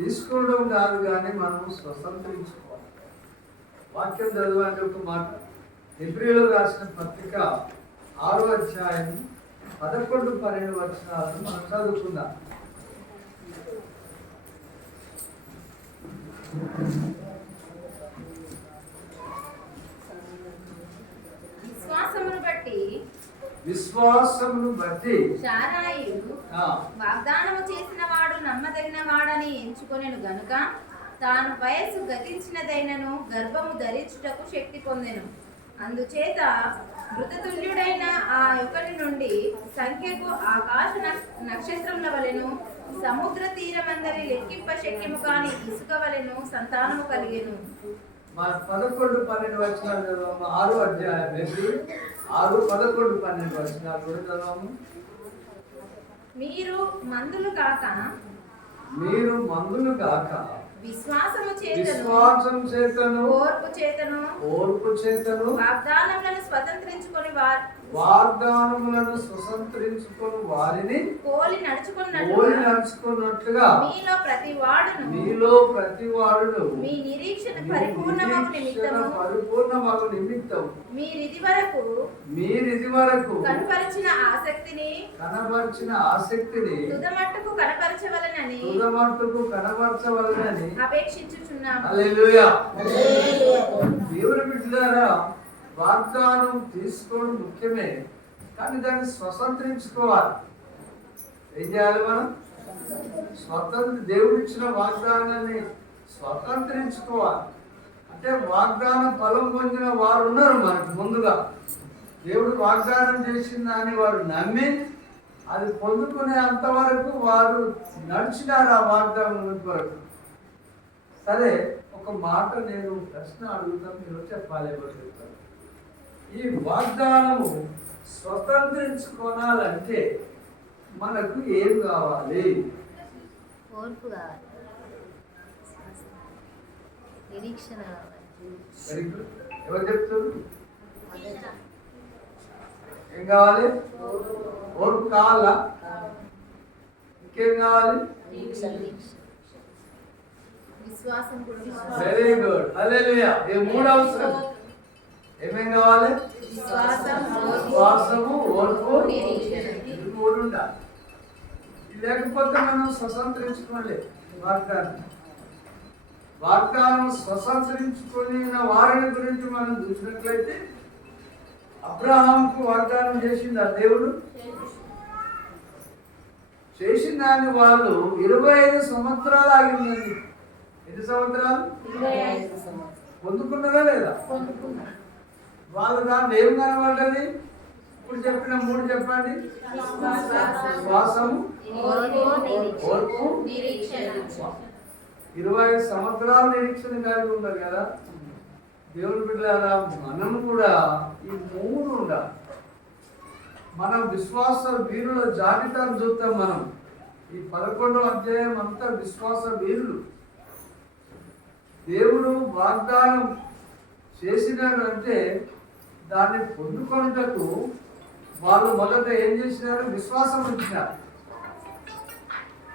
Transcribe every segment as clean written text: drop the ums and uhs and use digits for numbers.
తీసుకోవడం కాదు కానీ మనము స్వతంత్రించుకోవాలి. వాక్యం చదవండి ఒక మాట. హెబ్రీయులకు రాసిన పత్రిక 6వ అధ్యాయం 11-12 వచనాలను మనం చదువుకుందాం. విశ్వాసమును బట్టి శారాయి వాగ్దానము చేసిన వాడు నమ్మదగిన వాడని ఎంచుకొనెను గనుక తాను వయస్సు గతించినదైనను గర్భము ధరించుటకు శక్తి పొందెను. అందుచేత మృతతుల్యుడైన ఆ ఒకరి నుండి సంఖ్యకు ఆకాశ నక్షత్రముల వలెను సముద్ర తీరమందరి లెక్కింప శక్యము కాని ఇసుక వలెను సంతానము కలిగెను. 11-12 వచనాలు 6వ అధ్యాయం 6-11-12 వచనాలు కూడా చదవము. మీరు మందులు కాక విశ్వాసము చేతను ఓర్పు చేతను వాగ్దానములను స్వతంత్రించుకొని వారిని పోలి నడుచుకున్నట్లుగా మీలో ప్రతి వాడును మీ నిరీక్షణ పరిపూర్ణమగు నిమిత్తము మీరిది వరకు కనపరిచిన ఆసక్తిని తుదమట్టుకు కనపరచవలనని అపేక్షించుచున్నాము. హల్లెలూయా. దేవుని బిడ్డలారా, వాగ్దానం తీసుకోవడం ముఖ్యమే, కానీ దాన్ని స్వతంత్రించుకోవాలి. ఏం చేయాలి? మనం దేవుడు ఇచ్చిన వాగ్దానాన్ని స్వతంత్రించుకోవాలి. అంటే వాగ్దానం ఫలం పొందిన వారు ఉన్నారు మనకు ముందుగా. దేవుడు వాగ్దానం చేసిన దాన్ని వారు నమ్మి అది పొందుకునే అంతవరకు వారు నడిచినారు ఆ వాగ్దానం వరకు. సరే, ఒక మాట నేను ప్రశ్న అడుగుతాను, మీరు చెప్పాలి. చెప్తాను. ఈ వాగ్దానము స్వతంత్రించుకోవాలంటే మనకు ఏం కావాలి? ఓర్పు కావాలి, నిరీక్షణ కావాలి. ఎవరు చెప్తారు? ఏం కావాలి? ఓర్పు కావాలా? ఇంకేం కావాలి? Very good. హల్లెలూయా. ఈ 3 అవసరం. ఏమేం కావాలి? విశ్వాసము, ఓర్పు, నిరీక్షణ. ఈ 3 ఉండాలి. లేకపోతే మనం స్వతంత్రించుకోలేదు వాగ్దానం స్వతంత్రించుకుని వారిని గురించి మనం చూసినట్లయితే అబ్రహాంకు వాగ్దానం చేసింది ఆ దేవుడు. చేసిన దాన్ని వాళ్ళు 25 సంవత్సరాలు ఆగిందండి. ఎన్ని సంవత్సరాలు? పొందుకున్నారా లేదా? వాళ్ళు దాన్ని ఏం కనబడ్డది? ఇప్పుడు చెప్పిన 3 చెప్పండి. విశ్వాసము, ఓర్పు, 25 సంవత్సరాలు నిరీక్షణ కలిగి ఉన్నారు కదా దేవుని బిడ్డలారా. మనం కూడా ఈ 3 ఉండాలి. మనం విశ్వాస వీరుల జాబితాను చూస్తాం. మనం ఈ 11వ అధ్యాయం అంతా విశ్వాస వీరులు. దేవుడు వాగ్దానం చేసినాడు అంటే దాన్ని పొందుకొనుటకు వాళ్ళు మొదట ఏం చేసినారు? విశ్వాసం ఉంచినారు.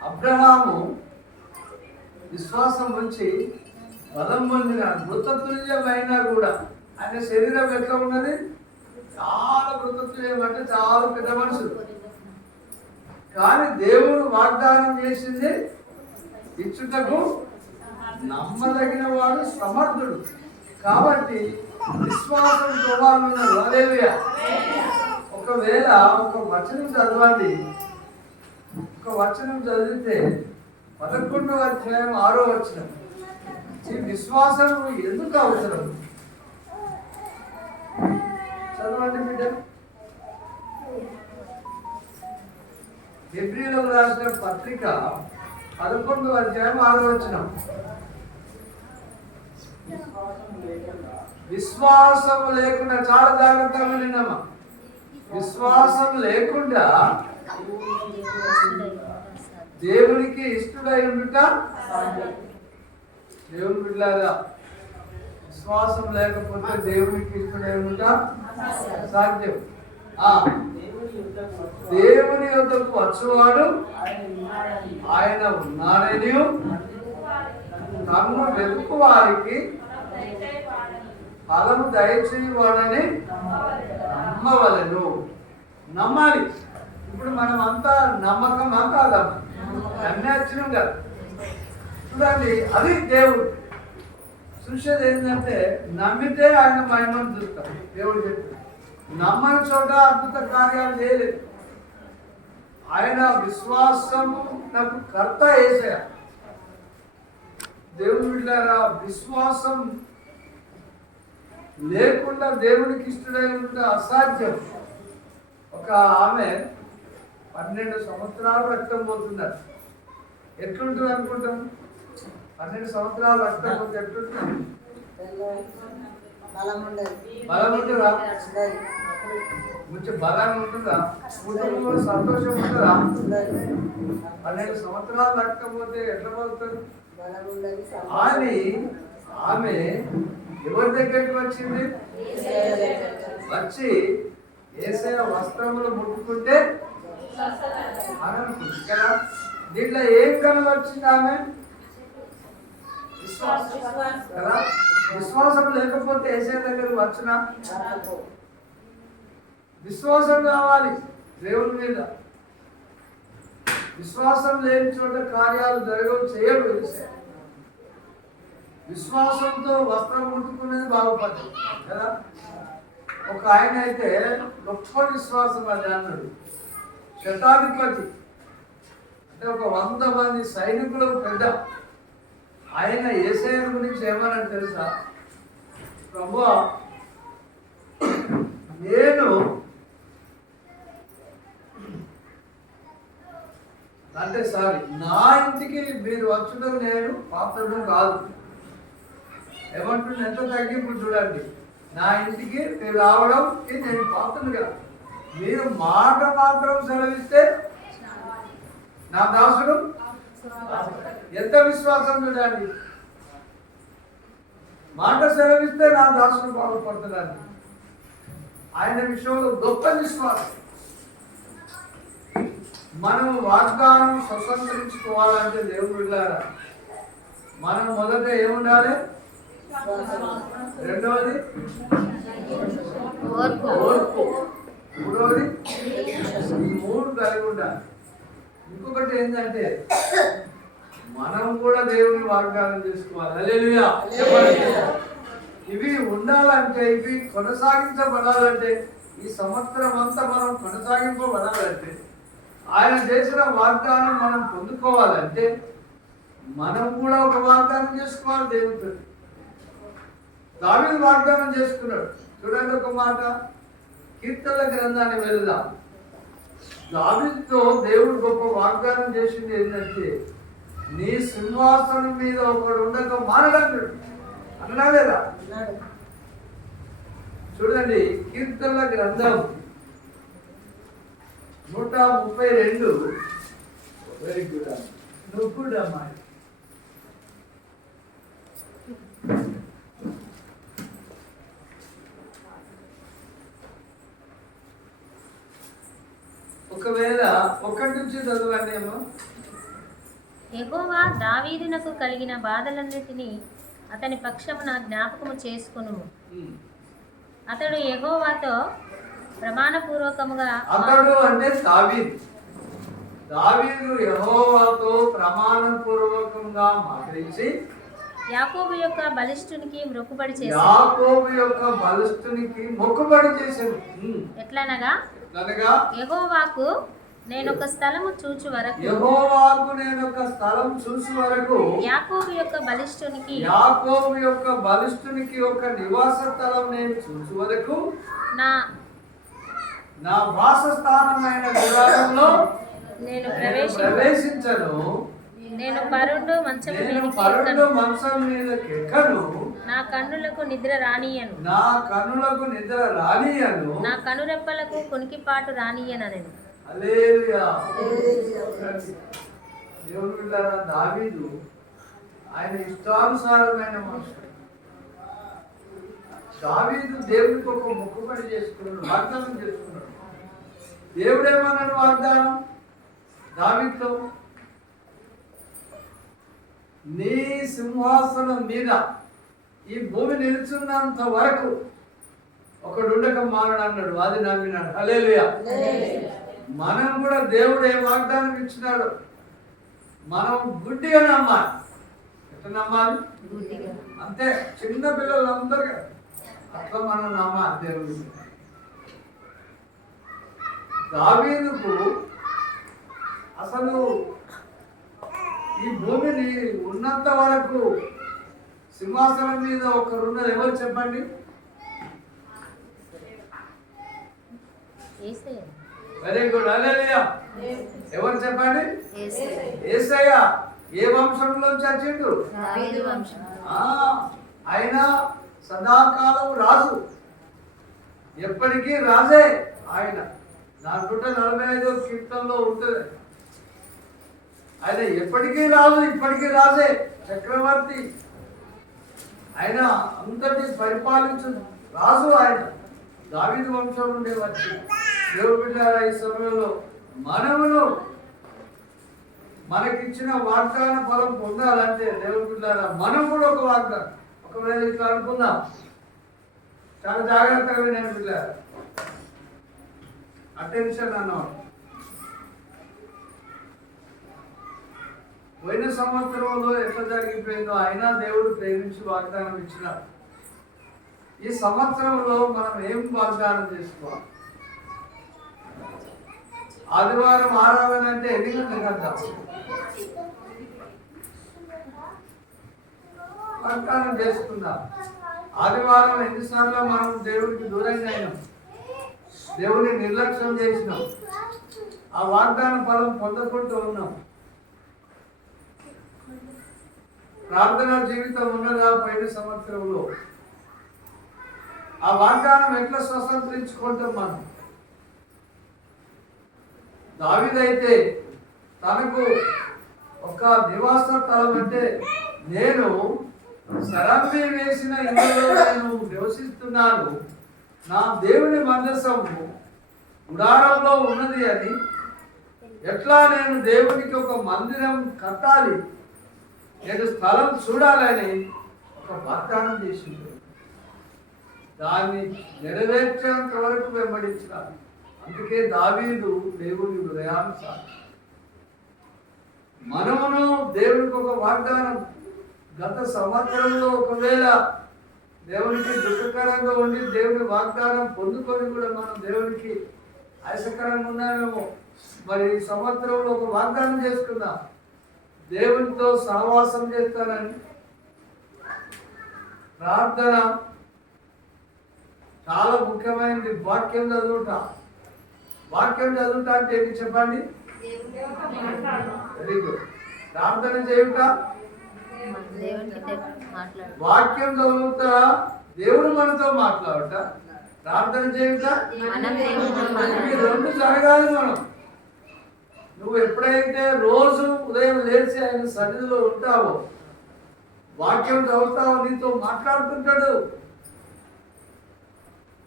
అబ్రహాము విశ్వాసం ఉంచి బలం పొందినాడు. మృతతుల్యమైనా కూడా ఆయన శరీరం ఎట్లా ఉన్నది? చాలా మృతతుల్యం, అంటే చాలా పెద్ద మనుషులు. కానీ దేవుడు వాగ్దానం చేసింది ఇచ్చుటకు నమ్మదగిన వాడు, సమర్థుడు. కాబట్టి విశ్వాసంతో వాళ్ళు ఉన్నారు. హల్లెలూయా. ఒకవేళ ఒక వచనం చదవండి. ఒక వచనం చదివితే 11వ అధ్యాయం 6వ వచనం. ఈ విశ్వాసం ఎందుకు అవసరం? చదవండి బిడ్డ. హెబ్రీయులకు రాసిన పత్రిక 11వ అధ్యాయం 6వ వచనం. విశ్వాసం లేకుండా, చాలా జాగ్రత్తగా విన్నామా, విశ్వాసం లేకుండా దేవునికి ఇష్టడై ఉండుట దేవుని బిడ్డలారా, విశ్వాసం లేకపోతే దేవునికి ఇష్టడై ఉండుట సాధ్యం. దేవుని యొద్దకు వచ్చేవాడు ఆయన ఉన్నాడని తన్ను వెతుకు వారికి ఫలము దయచేయవాడని నమ్మవలెను. నమ్మాలి. ఇప్పుడు మనం అంతా నమ్మకమా కాదమ్మా? నమ్మేచ్చినాం కదా. చూడండి, అది దేవుడు చూసేది ఏంటంటే నమ్మితే ఆయన మహిమను చూస్తాం. దేవుడు చెప్పాడు, నమ్మని చోట అద్భుత కార్యాలు చేయలేదు. ఆయన విశ్వాసము నాకు కర్త యేసయ్య. దేవుని బిడ్డలారా, విశ్వాసం లేకుండా దేవునికి ఇష్టడై ఉంటే అసాధ్యం. ఒక ఆమె 12 సంవత్సరాలు రక్తం పోతున్నారు. ఎట్లుంటుంది అనుకుంటాం? 12 సంవత్సరాలు రక్తం పోతే ఎట్లుంటుంది? బలం ఉంటుందా? కొంచెం బలంగా ఉంటుందా? కుటుంబంలో సంతోషం ఉంటుందా? 12 సంవత్సరాలు రక్తం పోతే ఎట్లా పోతుంది అని ఆమె ఎవరి దగ్గరికి వచ్చింది? వచ్చి యేసయ్య వస్త్రములు ముట్టుకుంటే అనుకుంది కదా. దీంట్లో ఏం కనవచ్చింది ఆమె? విశ్వాసం కదా. విశ్వాసం లేకపోతే యేసయ్య దగ్గరికి వచ్చినా? విశ్వాసం కావాలి దేవుని మీద. విశ్వాసం లేని చోట కార్యాలు జరగవు, చేయడు యేసయ్య. విశ్వాసంతో వస్త్రం ముట్టుకునేది బాగుపడింది కదా. ఒక ఆయన అయితే గొప్ప విశ్వాసం అది అన్నాడు. శతాధిపతి అంటే ఒక 100 మంది సైనికులు పెద్ద ఆయన యేసయ్య గురించి ఏమని తెలుసా? ప్రభువా, నేను అంటే నా ఇంటికి మీరు వచ్చడం నేను పాత్రను కాదు. ఏమంటుంది? ఎంత తగ్గింపు చూడండి. నా ఇంటికి మీరు రావడంకి నేను పాత్రను కాదు. మీరు మాట మాత్రం సెలవిస్తే నా దాసుడు. ఎంత విశ్వాసం చూడండి. మాట సెలవిస్తే నా దాసుడు బాగుపడుతున్నాడు. ఆయన విషయంలో గొప్ప విశ్వాసం. మనం వాగ్దానం స్వతంత్రించుకోవాలంటే దేవుడు వెళ్ళారా, మనం మొదట ఏముండాలి? రెండవది ఓర్పు, మూడవది ఈ 3 కలిగి ఉండాలి. ఇంకొకటి ఏంటంటే మనం కూడా దేవుని వాగ్దానం చేసుకోవాలి. హల్లెలూయా చెప్పండి. ఇవి ఉండాలంటే, ఇవి కొనసాగించబడాలంటే, ఈ సంవత్సరం అంతా మనం కొనసాగింపబడాలంటే, ఆయన చేసిన వాగ్దానం మనం పొందుకోవాలంటే మనం కూడా ఒక వాగ్దానం చేసుకోవాలి దేవుడితో. దావీదు వాగ్దానం చేసుకున్నాడు. చూడండి ఒక మాట, కీర్తనల గ్రంథాన్ని వెళ్దాం. దావీదుతో దేవుడు గొప్ప వాగ్దానం చేసింది ఏంటంటే, నీ సింహాసనం మీద ఒకడు ఉండక మానడంటాడు. అన్నా లేదా? చూడండి, కీర్తనల గ్రంథం 132. Very good. నువ్వు కూడా అమ్మా. ఒకవేళ 1 నుంచి చదవండి ఏమో. యెహోవా దావీదునకు కలిగిన బాధలన్నిటినీ అతని పక్షమున జ్ఞాపకము చేసుకొనుము. అతడు యెహోవాతో ప్రమాణపూర్వకముగా, అతడు అంటే దావీదు యెహోవాతో ప్రమాణపూర్వకంగా మాట్లాడి యాకోబు యొక్క బలిష్ఠునికి మొక్కుబడి చేశాడు. ఎట్లనగా, యెహోవాకు నేనొక స్థలము చూచు వరకు యాకోబు యొక్క బలిష్ఠునికి ఒక నివాస స్థలం నేను చూచు వరకు నా వాసస్థానమైన గుడారంలో నేను ప్రవేశించను. నేను పరుండు మంచం మీద ఎక్కను. నా కన్నులకు నిద్ర రానియను. నా కనురెప్పలకు కొనికిపాటు రానియనను. హల్లెలూయా. దేవుని బిడ్డలారా, దావీదు ఆయన ఇష్టానుసారమైన మనుషుడు. దావీదు దేవుడికి ఒక మొక్కుబడి చేసుకున్నాడు, వాగ్దానం చేసుకున్నాడు. దేవుడేమన్నాడు వాగ్దానం దావీదుతో? నీ సింహాసనం మీద ఈ భూమి నిలుచున్నంత వరకు ఒకడు ఉండక మానడు అన్నాడు. అది నమ్మినాడు. హల్లెలూయా. మనం కూడా దేవుడు ఏ వాగ్దానం ఇచ్చినాడు మనం గుడ్డిగా నమ్మాలి. ఎట్లా నమ్మాలి? అంతే. చిన్న పిల్లలందరూ అట్లా మనం నమ్మాలి దేవుడు. దావీదుకు అసలు ఈ భూమిని ఉన్నంత వరకు సింహాసనం మీద ఒకరున్నది ఎవరు చెప్పండి? Very good. హల్లెలూయా. ఎవరు చెప్పండి? యేసయ్య. ఏ వంశంలోంచి వచ్చిండు? ఆయన సదాకాలం రాజు, ఎప్పటికీ రాజే ఆయన. దాంట్లో 45వ కీర్తనలో ఉంటుంది. ఆయన ఎప్పటికీ రాజు, ఇప్పటికీ రాజే, చక్రవర్తి. ఆయన అంతటి పరిపాలించు రాజు ఆయన. దావీదు వంశం నుండి వచ్చి దేవుడు బిడ్డలారా, ఈ సమయంలో మనమును మనకిచ్చిన వాగ్దాన ఫలం పొందాలంటే దేవుడు బిడ్డలారా మనం కూడా ఒక వాగ్దానం. ఒకవేళ ఇట్లా అనుకుందాం, చాలా జాగ్రత్తగా వినండి బిడ్డలారా, అటెన్షన్ అన్నమాట. పోయిన సంవత్సరంలో ఎట్లా జరిగిపోయిందో అయినా దేవుడు ప్రేమించి వాగ్దానం ఇచ్చినాడు. ఈ సంవత్సరంలో మనం ఏం వాగ్దానం చేసుకోవాలి? ఆదివారం ఆరాధన అంటే ఎన్ని గంటలకు వాగ్దానం చేసుకుందాం. ఆదివారం ఎన్నిసార్లు మనం దేవుడికి దూరంగా అయినాం, దేవుని నిర్లక్ష్యం చేసినాం, ఆ వాగ్దాన ఫలం పొందకుంటూ ఉన్నాం. ప్రార్థనా జీవితం ఉన్నదా? పోయిన సంవత్సరంలో ఆ వాగ్దానం ఎట్లా స్వతంత్రించుకుంటాం మనం? దావీదైతే తనకు ఒక నివాస స్థలం అంటే, నేను సరంబి వేసిన ఇళ్ళలో నేను నివసిస్తున్నాను, నా దేవుని మందసము గుడారంలో ఉన్నది అని, ఎట్లా నేను దేవునికి ఒక మందిరం కట్టాలి, నేను స్థలం చూడాలని ఒక వాగ్దానం చేసింది. దాన్ని నెరవేర్చేంత వరకు వెంబడించాలి. అందుకే దావీదు దేవుని హృదయానుసారం. మనమును దేవునికి ఒక వాగ్దానం గత సంవత్సరంలో ఒకవేళ దేవునికి దుఃఖకరంగా ఉండి దేవుని వాగ్దానం పొందుకొని కూడా మనం దేవునికి ఆశకరంగా ఉన్నామేమో. మరి ఈ సంవత్సరంలో ఒక వాగ్దానం చేసుకుందాం, దేవునితో సహవాసం చేస్తానని. ప్రార్థన చాలా ముఖ్యమైనది. వాక్యం చదువుట. వాక్యం చదువుట అంటే ఏంటి చెప్పండి? Very good. ప్రార్థన చేయుట, వాక్యం చదువుతా, దేవుడు మనతో మాట్లాడుట, ప్రార్థన చేయుట, రెండు జరగాలి. మనం నువ్వు ఎప్పుడైతే రోజు ఉదయం లేచి ఆయన సన్నిధిలో ఉంటావో, వాక్యం చదువుతావో, నీతో మాట్లాడుతుంటాడు.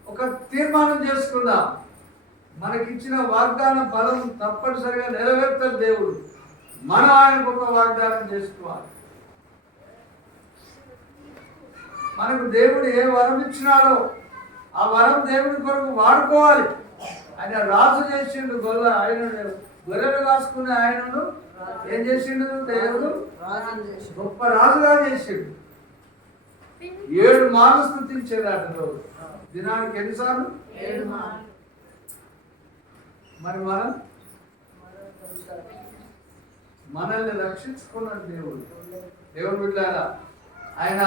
ఒక తీర్మానం చేసుకుందాం, మనకిచ్చిన వాగ్దాన ఫలం తప్పనిసరిగా నెరవేర్తాడు దేవుడు. మనం ఆయనకు ఒక వాగ్దానం చేసుకోవాలి. మనకు దేవుడు ఏ వరం ఇచ్చినాడో ఆ వరం దేవుడి కొరకు వాడుకోవాలి. ఆయన రాజు చేసిండు, గొర్రెలు కాసుకునే ఆయనను ఏం చేసిండు? దేవుడు గొప్ప రాజుగా చేసిండు. 7 మార్లు స్తుతించేదాట రోజు. దినానికి ఎన్నిసార్లు? 7 మార్లు. మరి మనల్ని రక్షించుకున్నాడు దేవుడు. దేవుడు బిడ్డలారా, ఆయన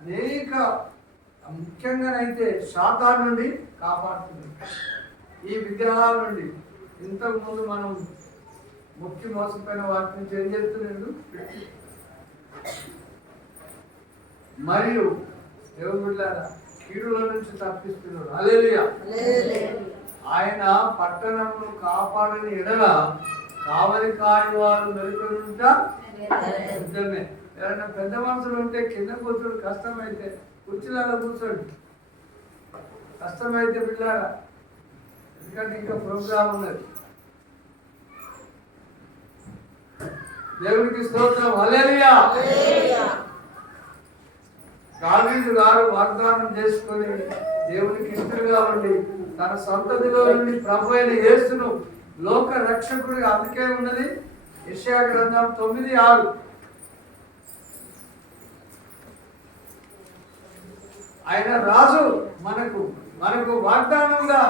అనేక ముఖ్యంగానైతే శాతాన్ నుండి కాపాడుతుంది. ఈ విగ్రహాల నుండి ఇంతకుముందు మనం ముఖ్య మోసపోయిన వాటి నుంచి ఏం చేస్తున్నాడు? మరియు దేవుడు బిడ్డలారా కీడుల నుంచి తప్పిస్తున్నాడు. హల్లెలూయా. ఆయన పట్టణమును కాపాడని ఎడల కావలి కాని వారు మెలుకునుంటా యుద్ధమే. ఎవరైనా పెద్ద మనుషులు ఉంటే కింద కూర్చోడు, కష్టమైతే కుర్చీలలో కూర్చోండి. కష్టమైతే పిల్లారా, ఎందుకంటే ఇంకా ప్రోగ్రామ్ ఉన్నది. దేవునికి స్తోత్రం. హల్లెలూయా. దావీదు గారు వాగ్దానం చేసుకొని దేవునికి ఇష్టలుగా ఉండి తన సంతతిలో నుండి ప్రభు అయిన యేసును లోక రక్షకుడిగా, అందుకే ఉన్నది యెషయా గ్రంథం 9:6. ఆయన రాజు మనకు మనకు వాగ్దానంగా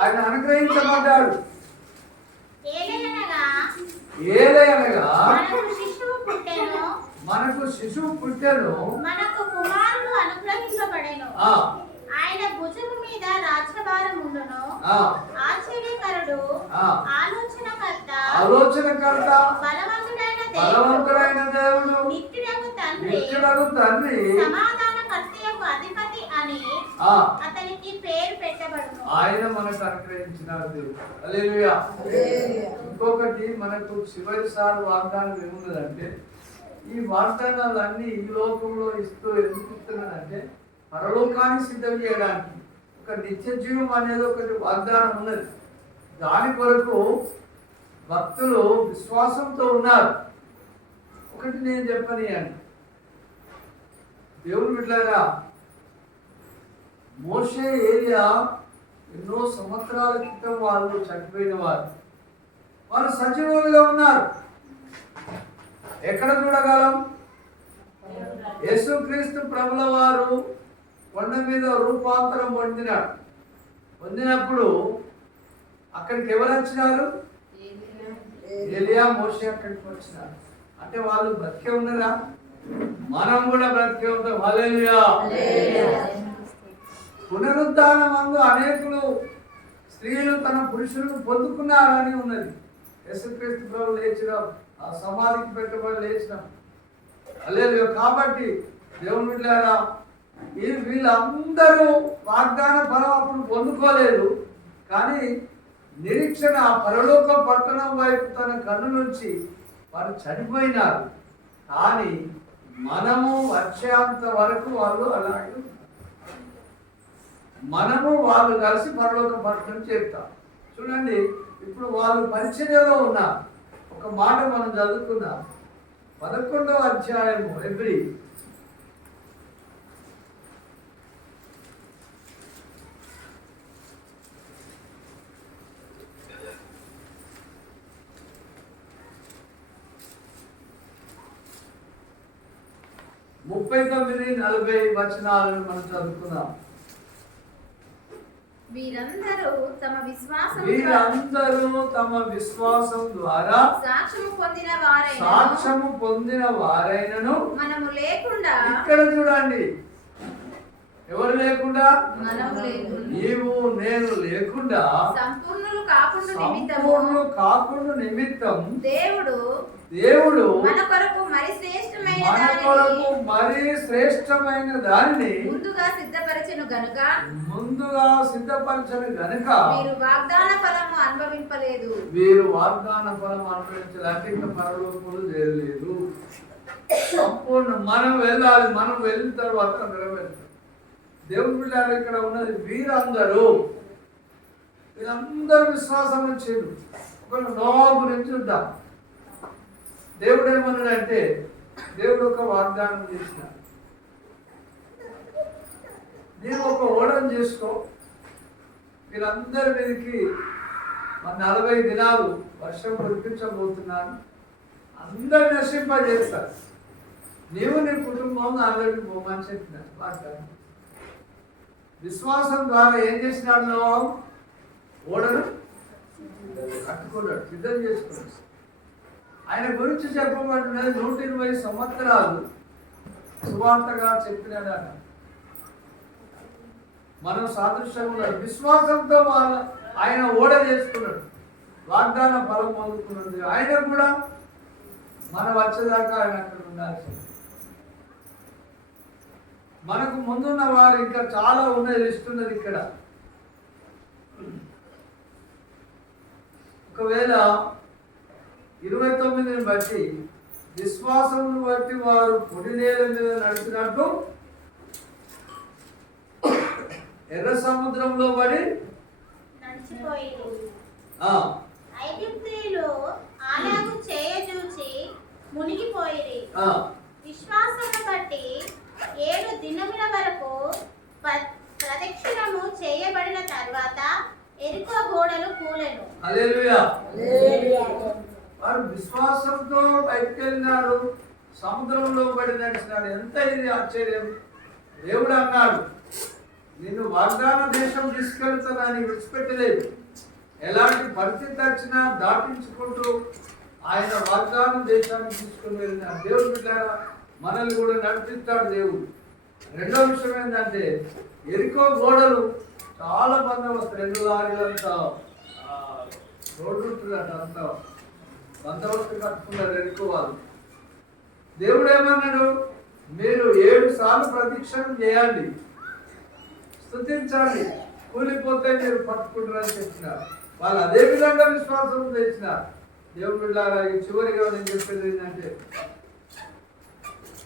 ఆయన అనుగ్రహించబడ్డాడు. ఏలయనగా మనకు శిశువు పుట్టెను, మనకు కుమారుడు అనుగ్రహించబడెను. ఆయన భుజము మీద రాజ్యభారం ఉండును. ఆశ్చర్యకరుడు, ఆలోచనకర్త, బలవంతుడైన దేవుడు, నిత్యుడగు తండ్రి, సమాధానకర్తయగు అధిపతి అని అతనికి పేరు పెట్టబడును. ఆయన మనకు అనుగ్రహించిన దేవుడు. హల్లెలూయా. ఇంకొకటి మనకు చివరిసారి వాగ్దానం ఏమున్నదంటే, ఈ వాగ్దానాలన్నీ ఈ లోకంలో ఇస్తూ ఎందుకు ఇస్తున్నాడంటే పరలోకాన్ని సిద్ధం చేయడానికి. ఒక నిత్య జీవం అనేది ఒకటి వాగ్దానం ఉన్నది. దాని కొరకు భక్తులు విశ్వాసంతో ఉన్నారు. ఒకటి నేను చెప్పనియండి, దేవుడు బిడ్డలారా, మోషే ఏలియా ఎన్నో సంవత్సరాల క్రితం వాళ్ళు చనిపోయిన వారు, వాళ్ళు సజీవులుగా ఉన్నారు. ఎక్కడ చూడగలం? యేసుక్రీస్తు ప్రభుల వారు కొండ మీద రూపాంతరం పొందినప్పుడు అక్కడికి ఎవరు వచ్చినారు? ఏలియా, మోషే అక్కడికి వచ్చినారు. అంటే వాళ్ళు బ్రతికే ఉన్నారా? మనం కూడా బ్రతికే ఉంటాం. హల్లెలూయా. పునరుద్ధానమందు అనేకులు స్త్రీలు తన పురుషులను పొందుకున్నారని ఉన్నది. యేసుక్రీస్తు ప్రభు లేచిన ఆ సమాధికి పెట్టబడి లేచిన. హల్లెలూయా. కాబట్టి దేవుని బిడ్డలారా, వీళ్ళందరూ వాగ్దాన ఫలం అప్పుడు పొందుకోలేదు, కానీ నిరీక్షణ పరలోక పట్టణం వైపు తన కన్ను నుంచి వారు చనిపోయినారు. కానీ మనము వచ్చేంత వరకు వాళ్ళు అలాగే, మనము వాళ్ళు కలిసి పరలోక పట్టణం చేరుతాం. చూడండి, ఇప్పుడు వాళ్ళు పరిచర్యలో ఉన్నారు. ఒక మాట మనం చదువుకుందాం. 11వ అధ్యాయము ఎబ్రీ 39-40 వచనాలను మనం చదువుకుందాం. వీరందరూ తమ విశ్వాసం ద్వారా సాక్ష్యము పొందిన వారైనను మనము లేకుండా, ఇక్కడ చూడండి, ఎవరు లేకుండా? నీవు నేను లేకుండా సంపూర్ణులు కాకుండా నిమిత్తం దేవుడు మన కొరకు మరి శ్రేష్టమైన దానిని ముందుగా సిద్ధపరచెను గనుక వీరు వాగ్దాన ఫలము అనుభవించలేదు. అంటే ఇంకా పరలోకములు చేయలేదు. సంపూర్ణ మనం వెళ్ళాలి. మనం వెళ్ళిన తర్వాత అందరం వెళ్తాం. దేవుని బిడ్డలు ఇక్కడ ఉన్నది వీరందరూ విశ్వాసం వచ్చిండు. ఒక నోవా గురించి చూద్దాం. దేవుడు ఏమన్నాడంటే, దేవుడు ఒక వాగ్దానం చేసినాడు. నేను ఒక ఓడను చేసుకో, వీళ్ళందరి మీదకి 40 దినాలు వర్షం కురిపించబోతున్నాను, అందరు నశింపజేస్తారు, నీవు నీ కుటుంబం అందరికి పోమని చెప్పినాడు వాగ్దానం. విశ్వాసం ద్వారా ఏం చేసినాడు? నోవా ఓడను కట్టుకున్నాడు, సిద్ధం చేసుకున్నాడు. ఆయన గురించి చెప్పబడినది 120 సంవత్సరాలు సువార్తగా చెప్పినాడు. మనం సాదృశ్యంగా విశ్వాసంతో ఆయన ఓడ చేసుకున్నాడు, వాగ్దాన ఫలం పొందుకున్నది. ఆయన కూడా మన వచ్చేదాకా ఆయన అక్కడ ఉండాల్సింది. మనకు ముందున్న వారు ఇంకా చాలా ఉన్నది, లిస్ట్ ఉన్నది ఇక్కడ. ఒకవేళ 29ని బట్టి విశ్వాసమును బట్టి వారు పొడి నేల మీద నడిచినట్టు ఎర్ర సముద్రంలో పడి ఐగుప్తీయులు అలాగు చేయజూచి మునిగిపోయిరి. ఆ, విశ్వాసమును బట్టి 7 దినముల వరకు ప్రదక్షిణము చేయబడిన తర్వాత ఎరికో గోడలు కూలెను. హల్లెలూయా. వారు విశ్వాసంతో బయటికి వెళ్ళినారు, సముద్రంలో పడి నడిచినాడు. ఎంత ఇది ఆశ్చర్యం! దేవుడు అన్నాడు, నిన్ను వాగ్దాన దేశం తీసుకెళ్తానని విడిచిపెట్టలేదు. ఎలాంటి పరిస్థితి వచ్చినా దాటించుకుంటూ ఆయన వాగ్దాన దేశాన్ని తీసుకుని వెళ్ళిన దేవుడు బిడ్డారా, మనల్ని కూడా నడిపిస్తాడు దేవుడు. రెండో విషయం ఏంటంటే, ఎరికో గోడలు చాలా బందోబస్తు, 2 లారీలంతా రోడ్డు ఉంటుందంట, అంతా బందోబస్తు కట్టుకున్నారు ఎరికో వాళ్ళు. దేవుడు ఏమన్నాడు, మీరు 7 సార్లు ప్రదక్షిణం చేయండి, స్తుతించాలి, కూలిపోతే మీరు పట్టుకుంటారని చెప్పినారు. వాళ్ళు అదే విధంగా విశ్వాసం తెచ్చినారు. దేవుడు బిడ్డలారా, ఈ చివరిగా నేను చెప్పేది ఏంటంటే,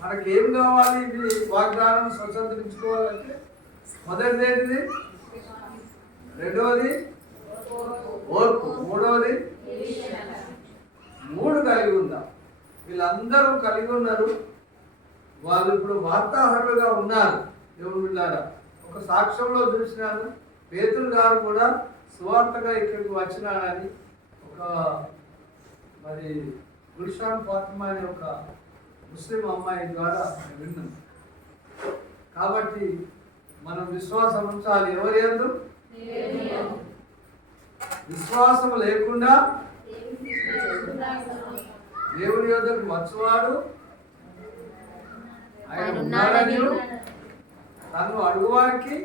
మనకి ఏం కావాలి? ఇది వాగ్దానం స్వతంత్రించుకోవాలంటే మొదటిది ఏంటిది? రెండవది ఓర్పు, మూడవది 3 కలిగి ఉందా. వీళ్ళందరూ కలిగి ఉన్నారు. వాళ్ళు ఇప్పుడు వార్తాహరులుగా ఉన్నారు. దేవుడు బిడ్డలారా, ఒక సాక్ష్యంలో చూసినాను, పేతురు గారు కూడా సువార్తగా ఇక్కడికి వచ్చినాడని ఒక మరి గుల్షాన్ ఫాతిమా అనే ఒక ముస్లిం అమ్మాయి ద్వారా విన్నాం. కాబట్టి మనం విశ్వాసం ఉంచాలి. ఎవరి యందు? విశ్వాసం లేకుండా దేవుని యొద్దకు వచ్చువాడు ఆయన ఉన్నాడని తను అడుగువారికి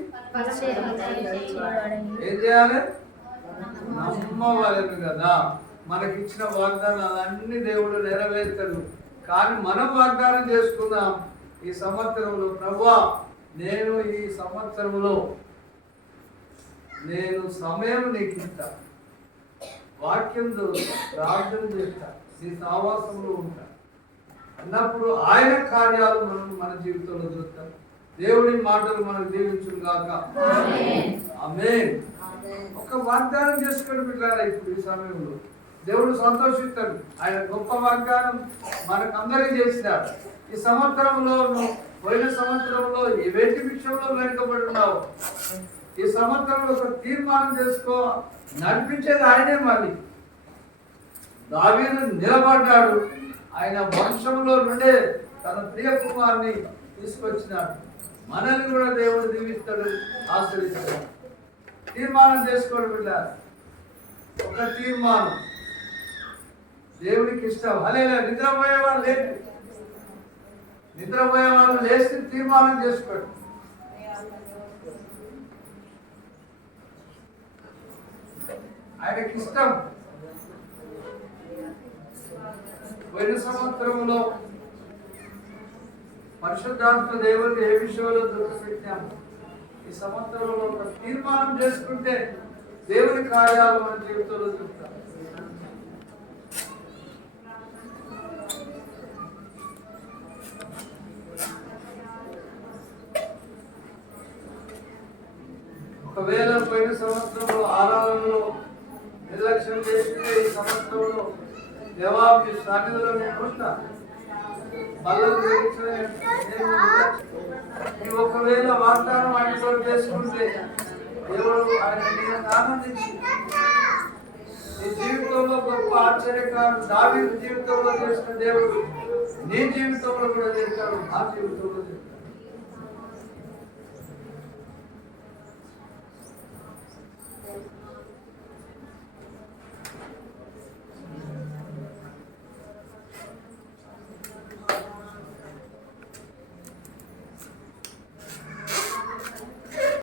ఏం చేయాలి? నమ్మవలను కదా. మనకిచ్చిన వాగ్దానాలన్నీ దేవుడు నెరవేర్తాడు. కానీ మనం వాగ్దానం చేసుకుందాం, ఈ సంవత్సరంలో ప్రభువా, నేను ఈ సంవత్సరంలో నేను సమయం నీకు ఇస్తా, వాక్యం ప్రార్థన చేస్తా, నీ సహవాసంలో ఉంటా అన్నప్పుడు ఆయన కార్యాలు మనం మన జీవితంలో చూస్తాం. దేవుడి మాటలు మనకు దీవించును గాక. ఆమేన్. ఒక వాగ్దానం చేసుకొని బిడ్డలారా, ఇప్పుడు ఈ సమయంలో దేవుడు సంతోషిస్తాడు. ఆయన గొప్ప వాగ్దానం మనకందరికీ చేసినాడు. ఈ సంవత్సరంలో పోయిన సంవత్సరంలో ఏ వేటి విషయంలో వెనుకబడి ఉన్నావు, ఈ సంవత్సరంలో ఒక తీర్మానం చేసుకో. నడిపించేది ఆయనే. మళ్ళీ దావీదు నిలబడ్డాడు, ఆయన వంశంలో నుండే తన ప్రియ కుమారుని తీసుకొచ్చినాడు. మనల్ని కూడా దేవుడు దీవిస్తాడు, ఆశీర్వదిస్తాడు. తీర్మానం చేసుకోవడం బిడ్డ, ఒక తీర్మానం దేవుడికి ఇష్టం. హల్లెలూయా. నిద్రపోయే వాళ్ళు లేచి తీర్మానం చేసుకోండి. ఆయనకి ఇష్టం. పోయిన సంవత్సరంలో పరిశుద్ధాత్మ దేవుడికి ఏ విషయంలో దొరికిపెట్టాము, ఈ సంవత్సరంలో ఒక తీర్మానం చేసుకుంటే దేవుని కార్యాలు మన జీవితంలో చూస్తాం. ఒకవేళ పోయిన సంవత్సరంలో ఆరాధనలో నిర్లక్ష్యం చేస్తే ఈ సంవత్సరంలో దేవాభి సన్నిధిలో నేనుంటా. ఒకవేళ వాగ్దానం ఆయనతో చేసుకుంటే దేవుడు ఆయన ఆనందించి నీ జీవితంలో గొప్ప ఆశ్చర్యకారుడు దావీదు జీవితంలో చేసిన దేవుడు నీ జీవితంలో కూడా చేస్తాడు, నా జీవితంలో చేస్తాడు.